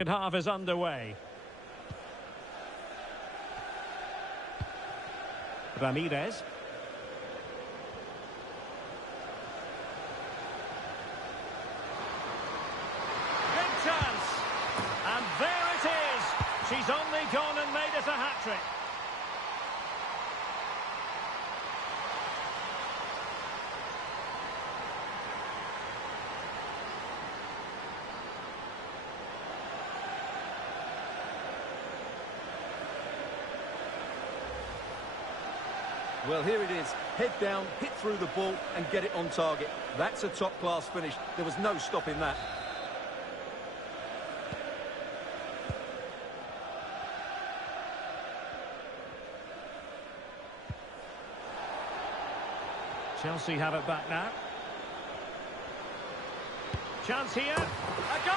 Second half is underway. Ramirez. Big chance. And there it is. She's only gone and made it a hat-trick. Well, here it is. Head down, hit through the ball and get it on target. That's a top-class finish. There was no stopping that. Chelsea have it back now. Chance here. A goal!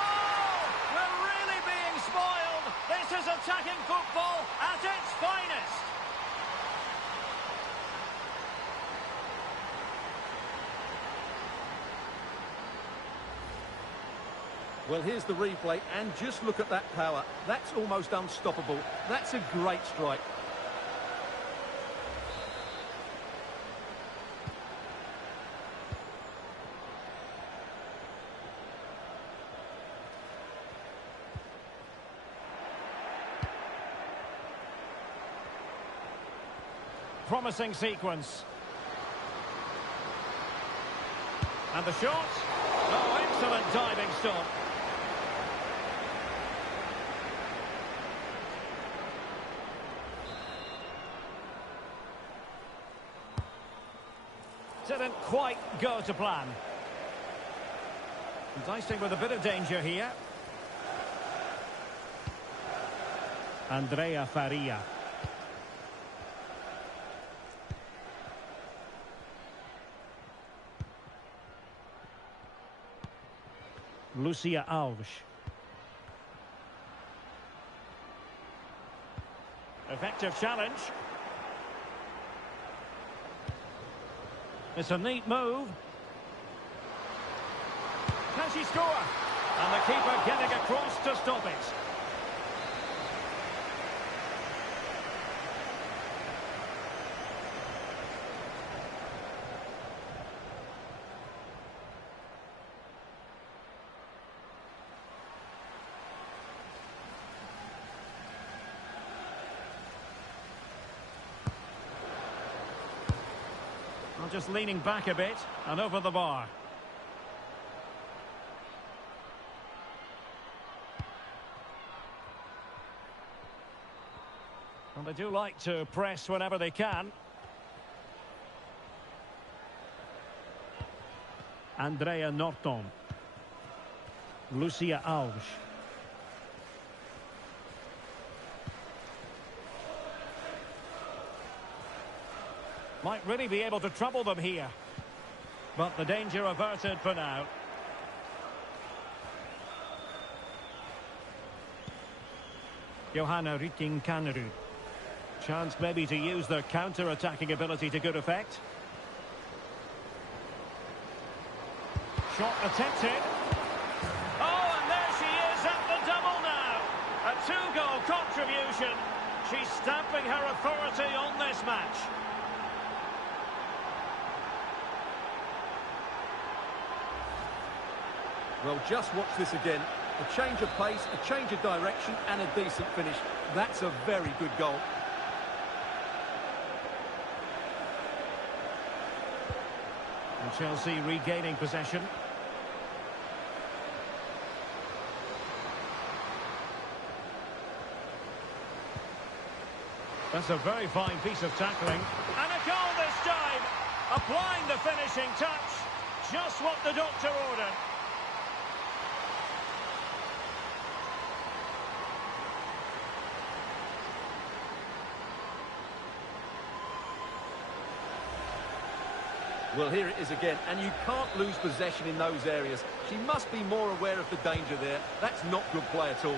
We're really being spoiled. This is attacking football at its finest. Well, here's the replay, and just look at that power. That's almost unstoppable. That's a great strike. Promising sequence. And the shot. Oh, excellent diving stop. Didn't quite go to plan. Dicing with a bit of danger here. Andrea Faria. Lucia Alves. Effective challenge. It's a neat move. Can she score? And the keeper getting across to stop it. Just leaning back a bit and over the bar. And they do like to press whenever they can. Andrea Norton. Lucia Alves. Might really be able to trouble them here. But the danger averted for now. Johanna Rytting Kanerud. Chance maybe to use their counter-attacking ability to good effect. Shot attempted. Oh, and there she is at the double now. A two-goal contribution. She's stamping her authority on this match. Well, just watch this again. A change of pace, a change of direction, and a decent finish. That's a very good goal. And Chelsea regaining possession. That's a very fine piece of tackling. And a goal this time. Applying the finishing touch. Just what the doctor ordered. Well, here it is again, and you can't lose possession in those areas. She must be more aware of the danger there. That's not good play at all.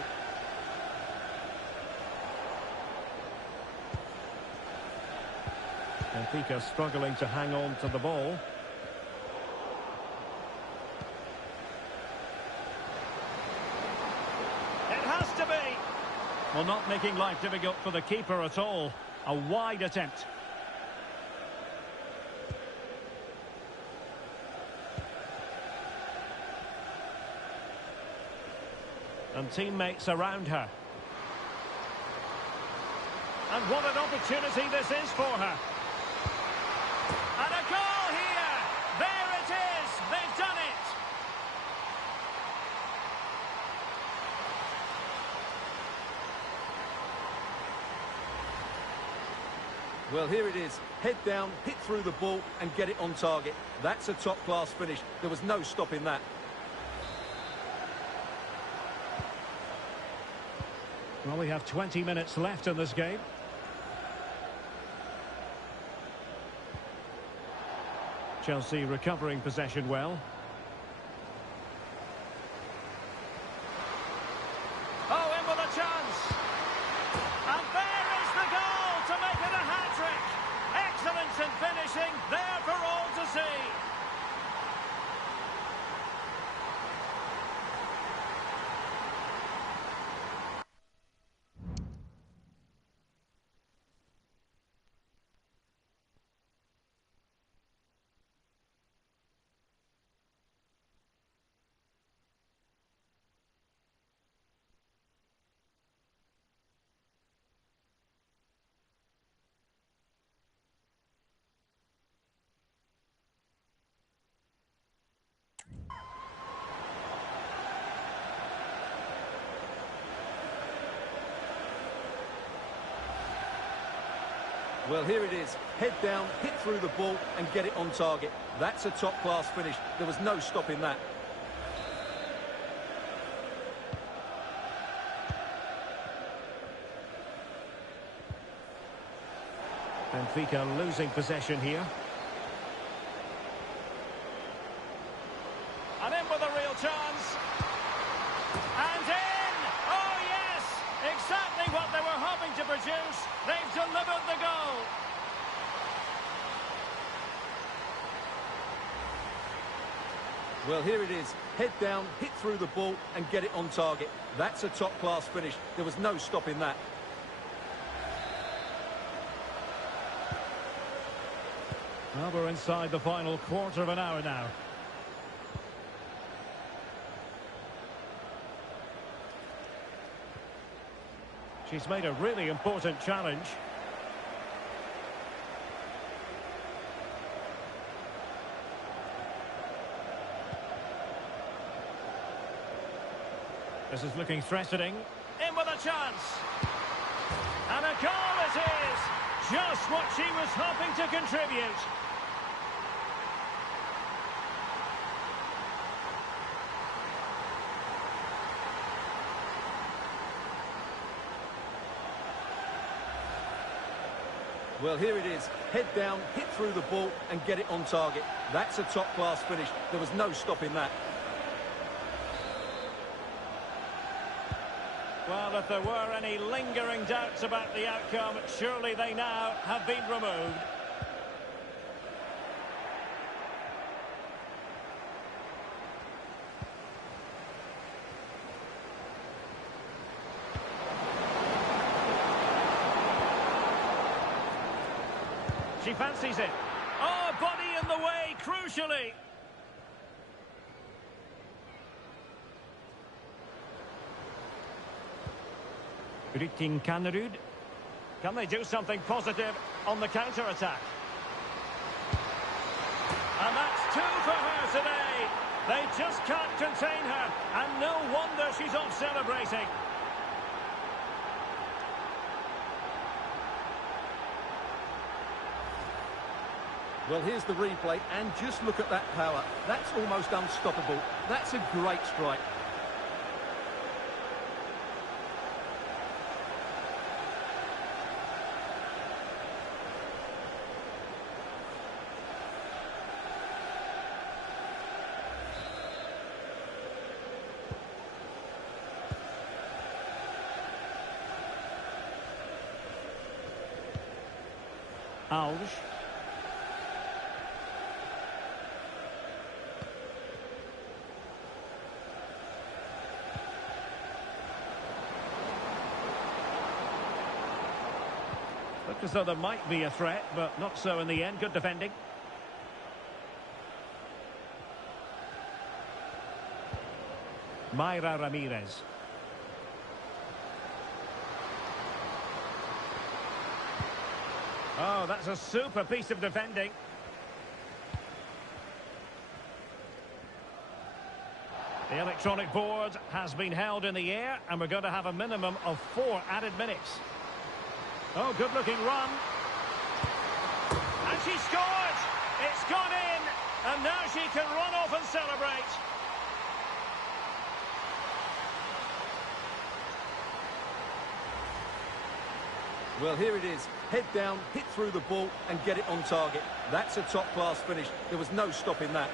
Benfica struggling to hang on to the ball. It has to be. Well, not making life difficult for the keeper at all. A wide attempt. And teammates around her. And what an opportunity this is for her. And a goal here! There it is! They've done it! Well, here it is. Head down, hit through the ball and get it on target. That's a top-class finish. There was no stopping that. Well, we have 20 minutes left in this game. Chelsea recovering possession well. Oh, in with a chance! And there is the goal to make it a hat-trick! Excellence in finishing, there for all to see! Well, here it is. Head down, hit through the ball and get it on target. That's a top-class finish. There was no stopping that. Benfica losing possession here. And in with a real chance. And in! Oh, yes! Exactly what they were hoping to produce. They've delivered the goal. Well, here it is. Head down, hit through the ball and get it on target. That's a top-class finish. There was no stopping that. Well, we're inside the final quarter of an hour now. She's made a really important challenge. This is looking threatening. In with a chance. And a goal it is. Just what she was hoping to contribute. Well, here it is. Head down, hit through the ball and get it on target. That's a top-class finish. There was no stopping that. Well, if there were any lingering doubts about the outcome, surely they now have been removed. She fancies it. Oh, body in the way, crucially. Rytting Kanerud. Can they do something positive on the counter-attack? And that's two for her today. They just can't contain her, and no wonder she's off celebrating. Well, here's the replay, and just look at that power. That's almost unstoppable. That's a great strike. Alves. Looked as though there might be a threat, but not so in the end. Good defending. Mayra Ramirez. Oh, that's a super piece of defending. The electronic board has been held in the air, and we're going to have a minimum of 4 added minutes. Oh, good-looking run. And she scored! It's gone in, and now she can run off and celebrate. Well, here it is. Head down, hit through the ball and get it on target. That's a top-class finish. There was no stopping that.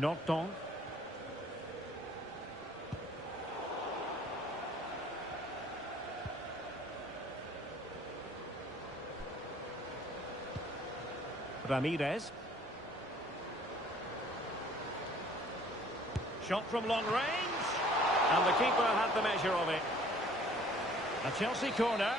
Knocked on. Ramirez. Shot from long range. And the keeper had the measure of it. A Chelsea corner.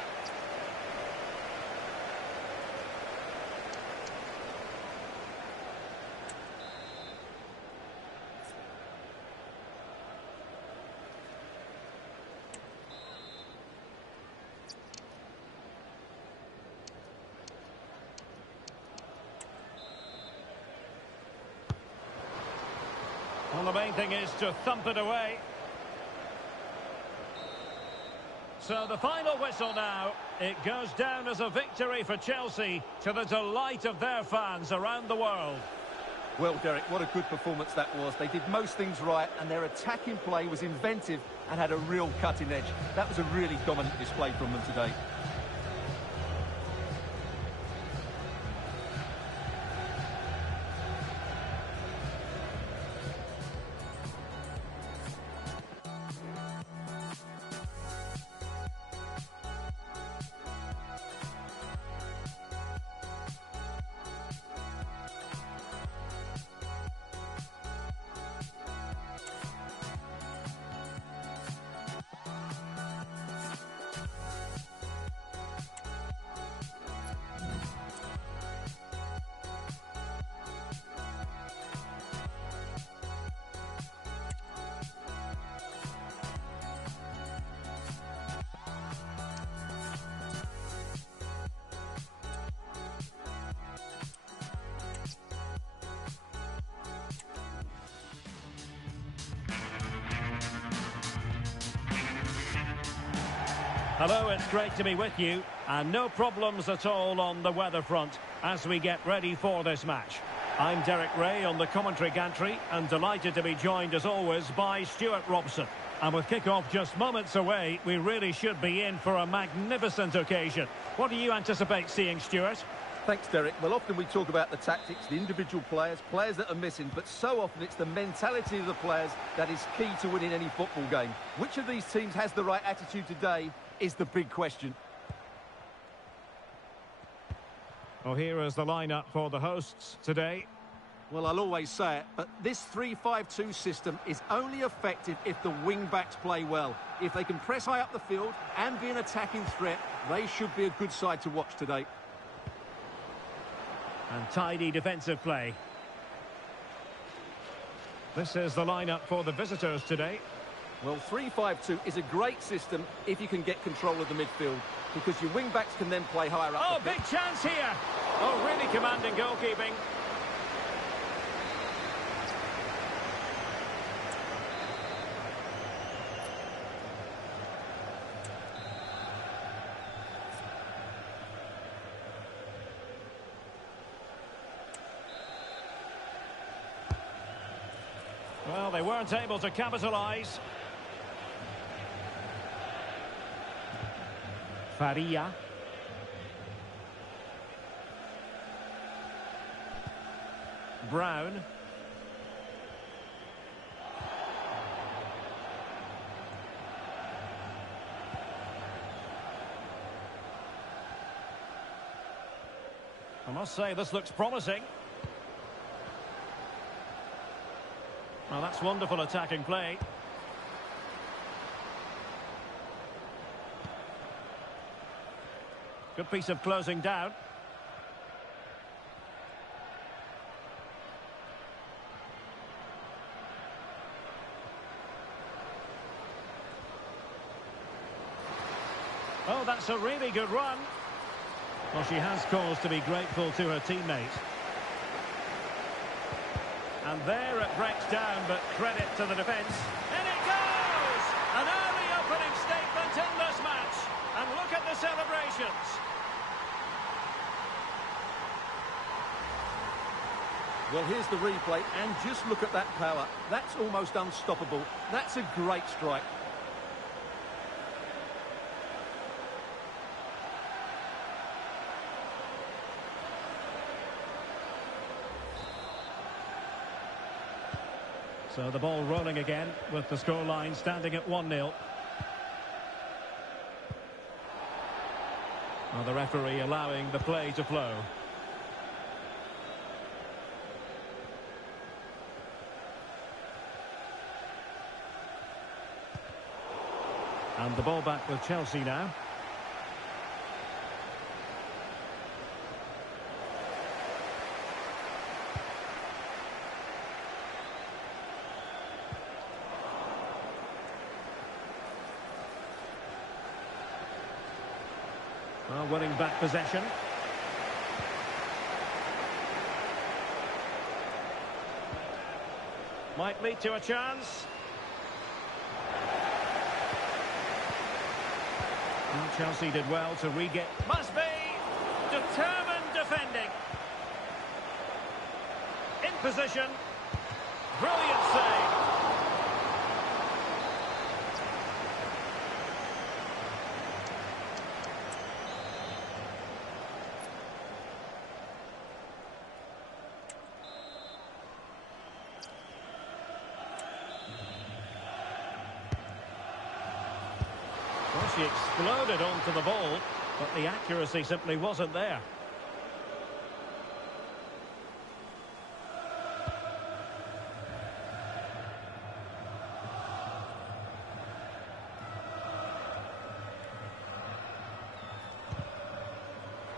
Well, the main thing is to thump it away. So the final whistle now. It goes down as a victory for Chelsea, to the delight of their fans around the world. Well, Derek, what a good performance that was. They did most things right, and their attacking play was inventive and had a real cutting edge. That was a really dominant display from them today. Hello, it's great to be with you, and no problems at all on the weather front as we get ready for this match. I'm Derek Ray on the commentary gantry, and delighted to be joined as always by Stuart Robson. And with kick-off just moments away, we really should be in for a magnificent occasion. What do you anticipate seeing, Stuart? Thanks, Derek. Well, often we talk about the tactics, the individual players that are missing, but so often it's the mentality of the players that is key to winning any football game. Which of these teams has the right attitude today is the big question. Well, here is the lineup for the hosts today. Well, I'll always say it, but this 3-5-2 system is only effective if the wing-backs play well. If they can press high up the field and be an attacking threat, they should be a good side to watch today. And tidy defensive play. This is the lineup for the visitors today. Well, 3-5-2 is a great system if you can get control of the midfield, because your wing-backs can then play higher up. Oh, big chance here! Oh, really commanding goalkeeping. Well, they weren't able to capitalise. Faria. Brown. I must say, this looks promising. Well, that's wonderful attacking play. Good piece of closing down. Oh, that's a really good run. Well, she has cause to be grateful to her teammate. And there it breaks down, but credit to the defence. In it goes! An early opening statement in this match. And look at the celebrations. Well, here's the replay, and just look at that power. That's almost unstoppable. That's a great strike. So the ball rolling again with the scoreline standing at 1-0. Well, the referee allowing the play to flow. And the ball back with Chelsea now. Well, winning back possession. Might lead to a chance. And Chelsea did well to re-get. Must be determined defending. In position. Brilliant save. Well, she exploded onto the ball, but the accuracy simply wasn't there.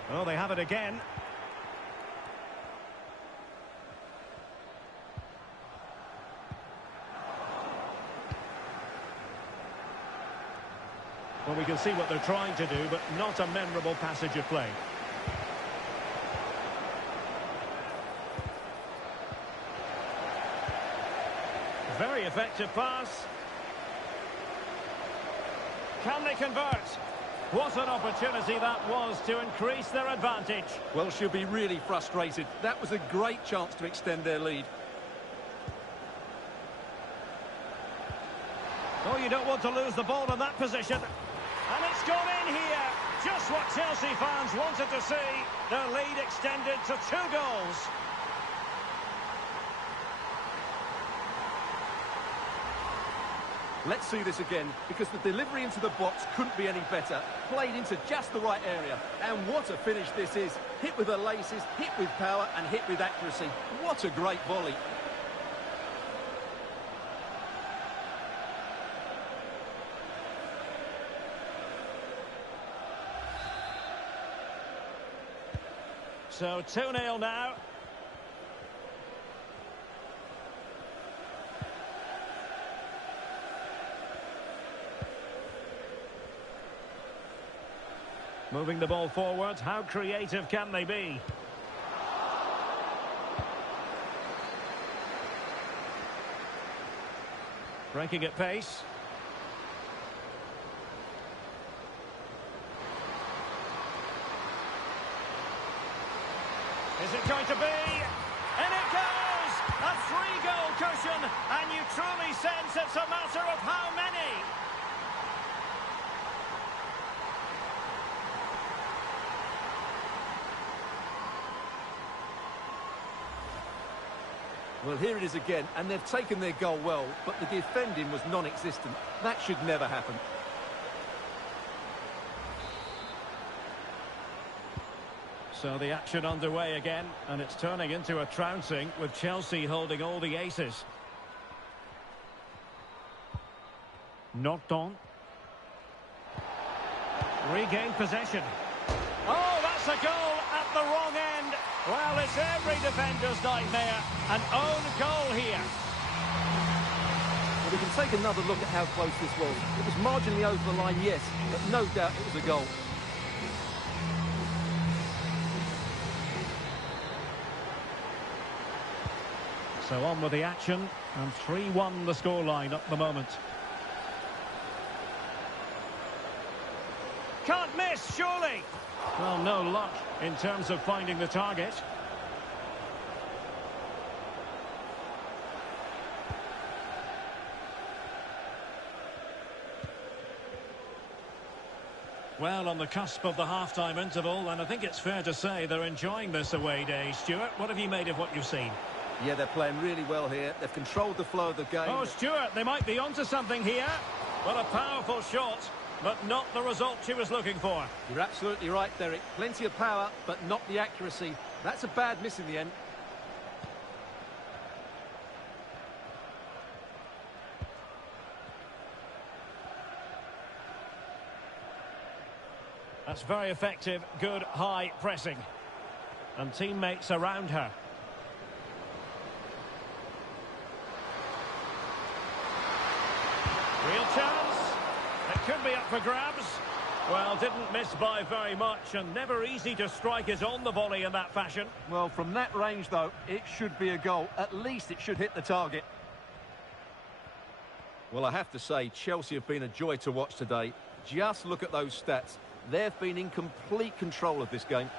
Oh, they have it again. Well, we can see what they're trying to do, but not a memorable passage of play. Very effective pass. Can they convert? What an opportunity that was to increase their advantage. Well, she'll be really frustrated. That was a great chance to extend their lead. Oh, you don't want to lose the ball in that position. And it's gone in here. Just what Chelsea fans wanted to see. Their lead extended to 2 goals. Let's see this again, because the delivery into the box couldn't be any better. Played into just the right area. And what a finish this is. Hit with the laces, hit with power, and hit with accuracy. What a great volley. So 2-0 now. Moving the ball forward, how creative can they be? Breaking at pace. Is it going to be? And it goes! A 3-goal cushion, and you truly sense it's a matter of how many. Well, here it is again, and they've taken their goal well, but the defending was non-existent. That should never happen. So the action underway again, and it's turning into a trouncing with Chelsea holding all the aces. Knocked on. Regained possession. Oh, that's a goal at the wrong end. Well, it's every defender's nightmare. An own goal here. Well, we can take another look at how close this was. It was marginally over the line, yes, but no doubt it was a goal. So on with the action, and 3-1 the scoreline at the moment. Can't miss, surely. Well, no luck in terms of finding the target. Well, on the cusp of the half-time interval, and I think it's fair to say they're enjoying this away day. Stuart, what have you made of what you've seen? Yeah, they're playing really well here. They've controlled the flow of the game. Oh, Stuart, they might be onto something here. Well, a powerful shot, but not the result she was looking for. You're absolutely right, Derek. Plenty of power, but not the accuracy. That's a bad miss in the end. That's very effective, good high pressing. And teammates around her. Real chance. It could be up for grabs. Well, didn't miss by very much, and never easy to strike it on the volley in that fashion. Well, from that range, though, it should be a goal. At least it should hit the target. Well, I have to say, Chelsea have been a joy to watch today. Just look at those stats. They've been in complete control of this game.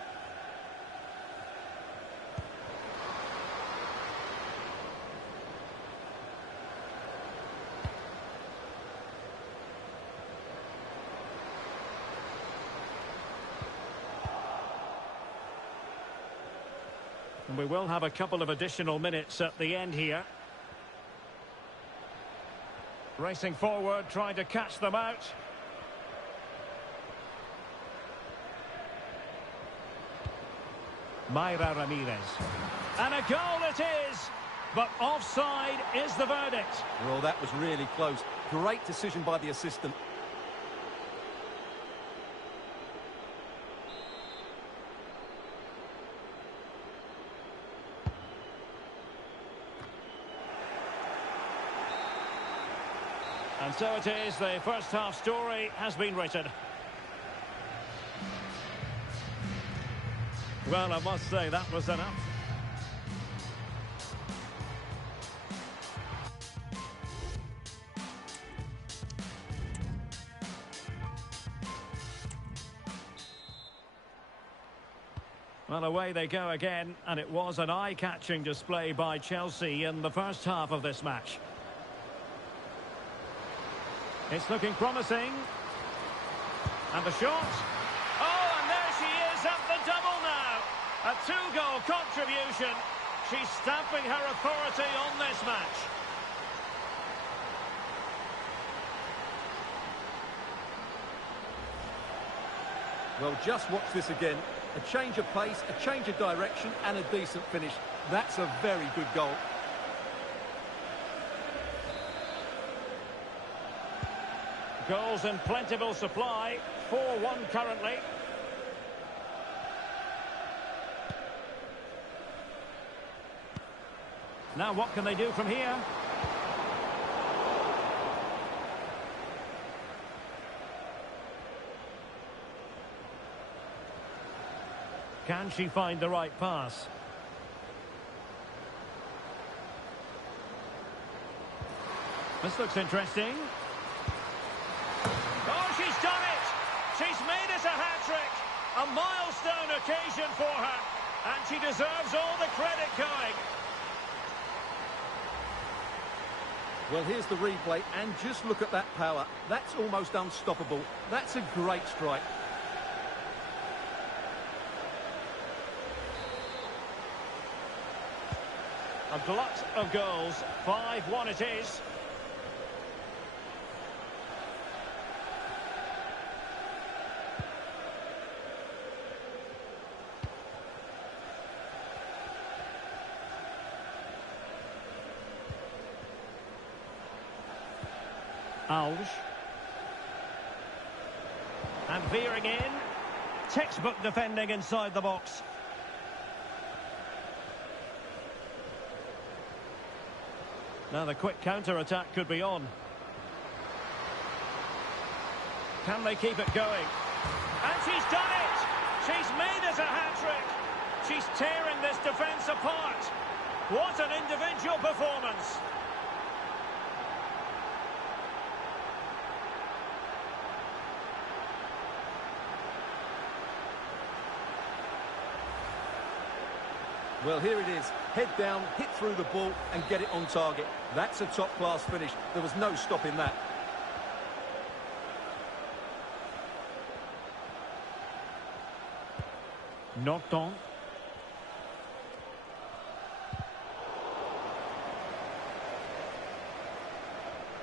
And we will have a couple of additional minutes at the end here. Racing forward, trying to catch them out. Mayra Ramirez. And a goal it is! But offside is the verdict. Well, that was really close. Great decision by the assistant. And so it is, the first half story has been written. Well, I must say, that was enough. Well, away they go again, and it was an eye-catching display by Chelsea in the first half of this match. It's looking promising. And the shot. Oh, and there she is at the double now. A two-goal contribution. She's stamping her authority on this match. Well, just watch this again. A change of pace, a change of direction, and a decent finish. That's a very good goal. Goals in plentiful supply. 4-1 currently. Now what can they do from here? Can she find the right pass? This looks interesting. Oh, she's done it! She's made it a hat-trick! A milestone occasion for her, and she deserves all the credit going. Well, here's the replay, and just look at that power. That's almost unstoppable. That's a great strike. A glut of goals. 5-1 it is. Alge. And veering in. Textbook defending inside the box. Now the quick counter-attack could be on. Can they keep it going? And she's done it! She's made it a hat-trick! She's tearing this defence apart! What an individual performance! Well, here it is. Head down, hit through the ball and get it on target. That's a top-class finish. There was no stopping that. Knocked on.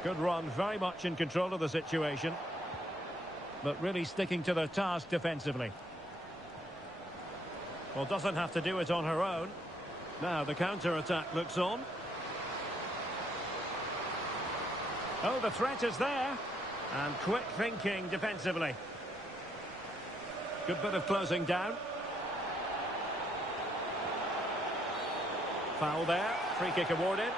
Good run, very much in control of the situation. But really sticking to their task defensively. Well, doesn't have to do it on her own. Now the counter-attack looks on. Oh, the threat is there. And quick thinking defensively. Good bit of closing down. Foul there. Free kick awarded.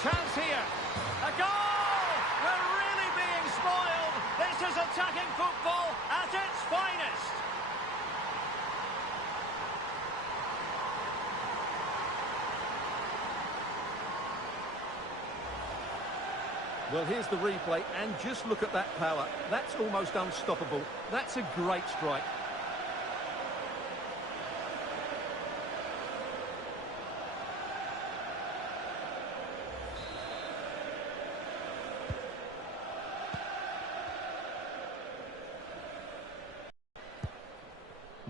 Chance here. A goal! We're really being spoiled. This is attacking football at its finest. Well, here's the replay, and just look at that power. That's almost unstoppable. That's a great strike.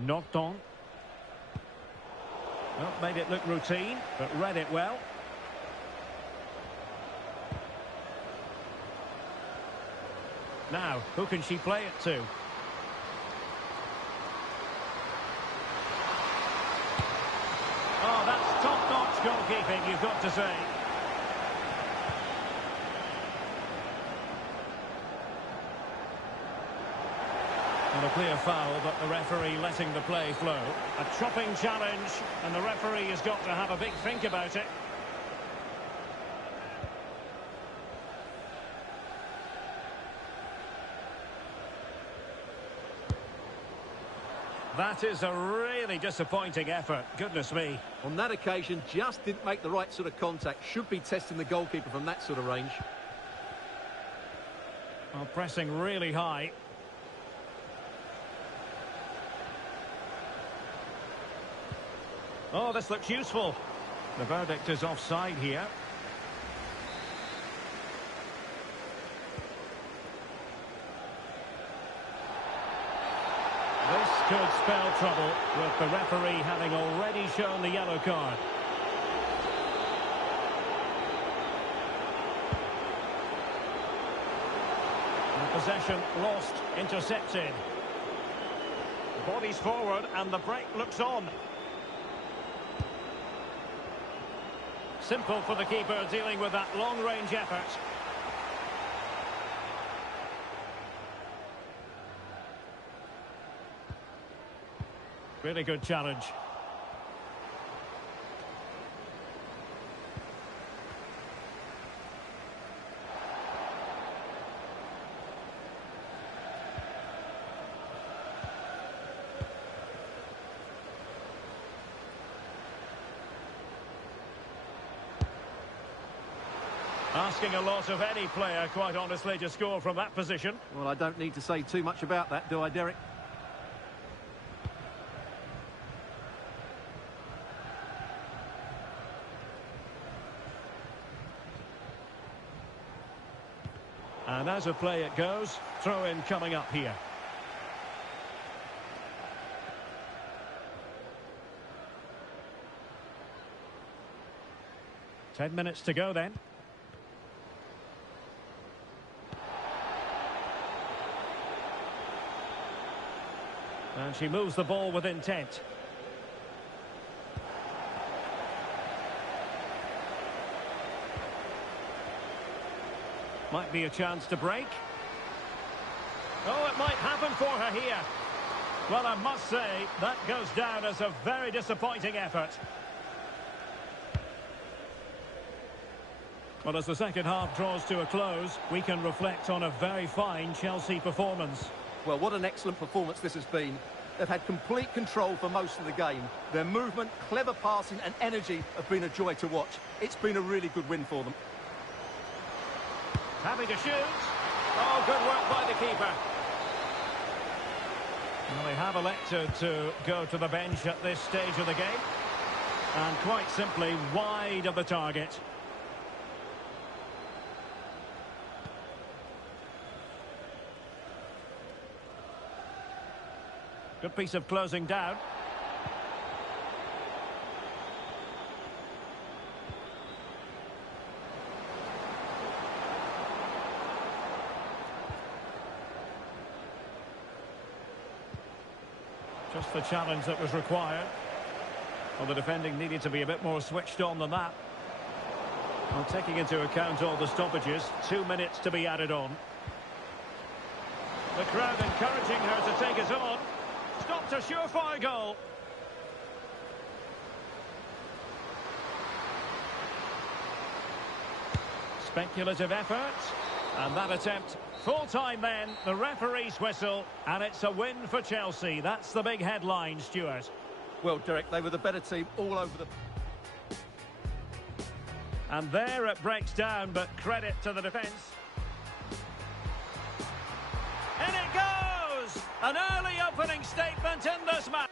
Knocked on. Well, made it look routine, but read it well. Now, who can she play it to? Oh, that's top-notch goalkeeping, you've got to say. And a clear foul, but the referee letting the play flow. A chopping challenge, and the referee has got to have a big think about it. That is a really disappointing effort. Goodness me. On that occasion, just didn't make the right sort of contact. Should be testing the goalkeeper from that sort of range. Well, pressing really high. Oh, this looks useful. The verdict is offside here. This could spell trouble, with the referee having already shown the yellow card. And possession lost, intercepted. Bodies forward and the break looks on. Simple for the keeper dealing with that long-range effort. Really good challenge. Asking a lot of any player, quite honestly, to score from that position. Well, I don't need to say too much about that, do I, Derek? And as a play it goes, throw-in coming up here. 10 minutes to go then. And she moves the ball with intent. Might be a chance to break. Oh, it might happen for her here. Well, I must say, that goes down as a very disappointing effort. Well, as the second half draws to a close, we can reflect on a very fine Chelsea performance. Well, what an excellent performance this has been. They've had complete control for most of the game. Their movement, clever passing and energy have been a joy to watch. It's been a really good win for them. Happy to shoot. Oh, good work by the keeper. Well, they have elected to go to the bench at this stage of the game. And quite simply, wide of the target. Good piece of closing down. Just the challenge that was required. Well, the defending needed to be a bit more switched on than that. Well, taking into account all the stoppages, 2 minutes to be added on. The crowd encouraging her to take it on. Stopped a surefire goal. Speculative effort. And that attempt, full time then, the referee's whistle, and it's a win for Chelsea. That's the big headline, Stuart. Well, Derek, they were the better team all over the... And there it breaks down, but credit to the defence. And it goes! An early opening statement in this match.